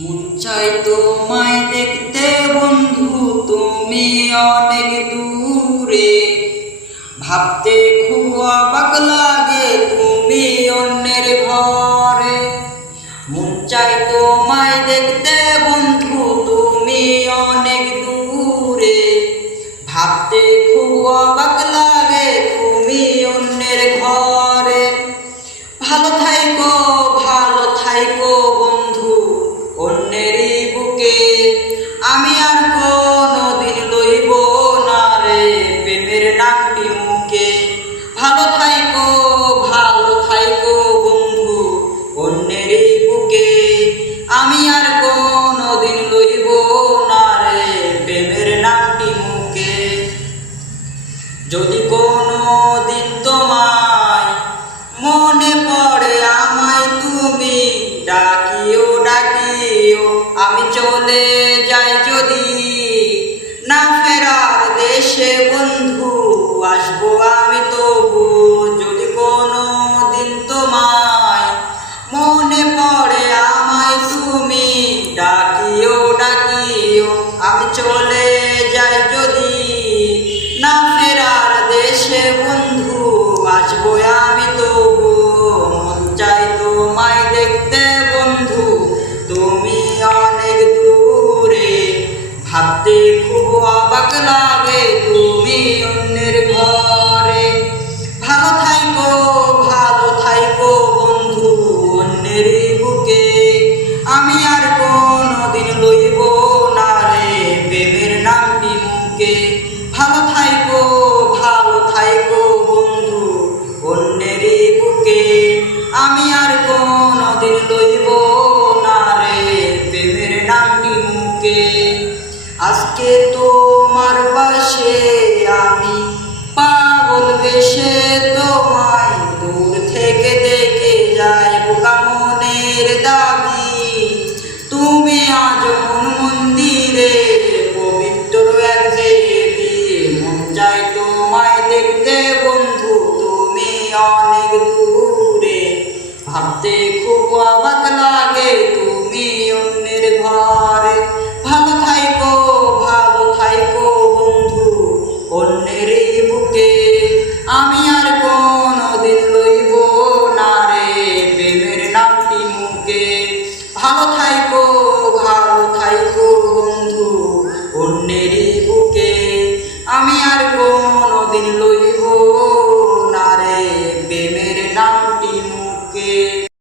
মন চাই তোমায় দেখতে বন্ধু, তুমি অনেক দূরে। ভাবতে খুব অবাক লাগে তুমি অন্যের ঘরে। মন চাই তোমায় দেখতে বন্ধু, তুমি অনেক দূরে। ভাবতে খুব অবাক লাগে তুমি অন্যের ঘরে। ভালো থাইকো বন্ধু অন্যেরই বুকে। আমি আর কোনদিন লইব না রে প্রেমের নামটি মুখে। ভালো থাইকো বন্ধু অন্যেরই বুকে। আমি আর কোনদিন লইব না রে প্রেমের নামটি মুখে। যদি কোনদিন তোমায় মনে পড়ে আমায় তুমি ডাকিও। আমি চলে যাই যদি না ফেরার দেশে বন্ধু, আসবো আমি তবু। যদি কোনদিন তোমায় মনে পড়ে আমায় তুমি ডাকিও। আমি চলে যাই যদি না ফেরার দেশে বন্ধু, আসবো আমি তবু। মন চাই তোমায় দেখতে বন্ধু, তুমি অনেক দূরে। ভাবতে খুব অবাক লাগে তুমি অন্যের ঘরে। ভালো থাইকো বন্ধু অন্যেরই বুকে। আমি আর কোনদিন লইব না রে প্রেমের নামটি মুখে। ভালো থাইকো বন্ধু অন্যেরই বুকে। আমি আর কোনদিন লইব না রে প্রেমের নামটি মুখে। আজকে তোমার পাশে আমি পাগল বেশে তোমায় দূর থেকে দেখে যাই বোকা মনের দাবি। তুমি আজ মন